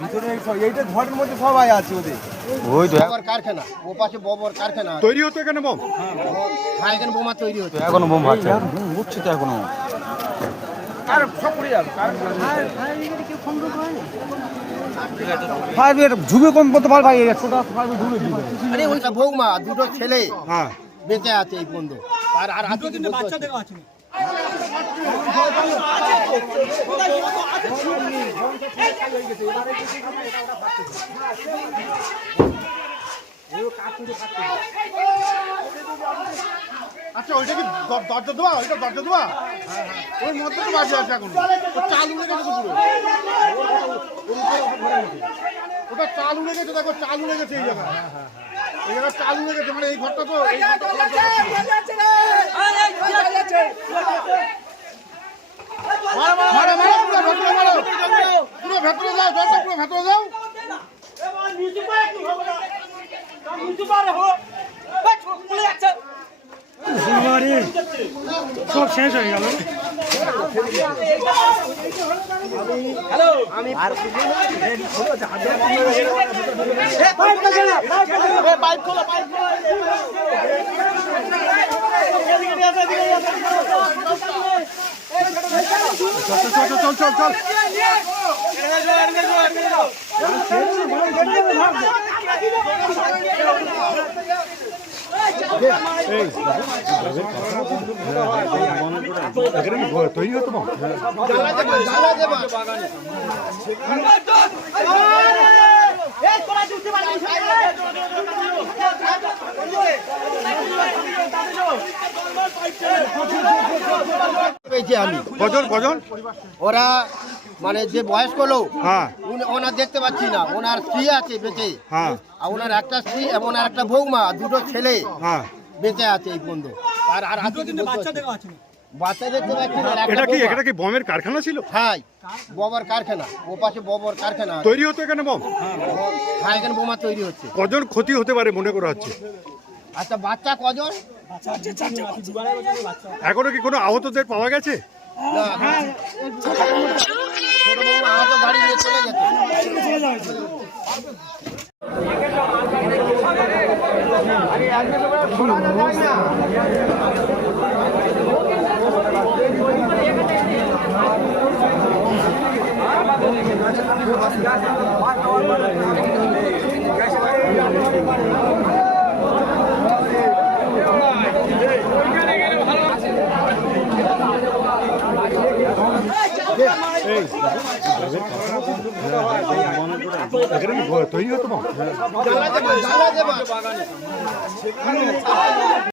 ভিতরে এইটা ঘরের মধ্যে সবাই আছে ওদের। ওই তো ববর কারখানা, ও পাশে ববর কারখানা তৈরি হতো এখানে বোম। হ্যাঁ, এখানে বোমা তৈরি হতো। এখনো বোম ফাটছে, বোম উঠছে তো এখনো। আর সব পড়ে যাবে। ফায়ার ব্রিগেড ঝুঁকে কম করতে পারবে ভাই, ছোটা ফায়ার ব্রিগেড ঝুঁকে দিবে। আরে ওইটা বৌমা দুটো ছেলে হ্যাঁ বেঁচে আছে এই পর্যন্ত। আর হাতে কিন্তু বাচ্চা দেখা আছে। আচ্ছা ওইটা কি দরজা দেওয়া? ওইটা দরজা দেওয়া? ওই মধ্যে তো বাজে আছে এখন। চাল উড়ে গেছে তো পুরো। ওটা চাল উড়ে গেছে, দেখো চাল উড়ে গেছে এই জায়গায়। এই জায়গায় চাল উড়ে গেছে, মানে এই ঘরটা তো এই ঘরটা মারো মারো পুরো ভেতরে মারো, পুরো ভেতরে যাও, জলটা পুরো ভেতরে যাও। সব শেষ হয়ে গেল। চল চল চল। তৈরি হতো বোম। পেয়েছি আমি। কজন কজন? ওরা মানে যে বয়স্ক লোক, হ্যাঁ ওনার দেখতে পাচ্ছি না, ওনার স্ত্রী আছে বেঁচে, হ্যাঁ আর ওনার একটা স্ত্রী এবং ওনার একটা বৌমা, দুটো ছেলে হ্যাঁ। বেঁচে আছে এই পর্যন্ত। আর হাতে কিন্তু বাচ্চা দেখা আছে। বাচ্চা দেখতে পাচ্ছি না। আর একটা এটা কি বৌমা। এটা কি বোমের কারখানা ছিল? হ্যাঁ, ববর কারখানা, ও পাশে ববর কারখানা। তৈরি হতো এখানে বোম। হ্যাঁ, এখানে বোমা তৈরি হচ্ছে। কজন ক্ষতি হতে পারে মনে করা হচ্ছে? আচ্ছা বাচ্চা কজন? এখনো কি কোনো আহতদের পাওয়া গেছে? না, ছোট বৌমা আহত, গাড়ি নিয়ে চলে গেছে। তৈরি হতো বোম।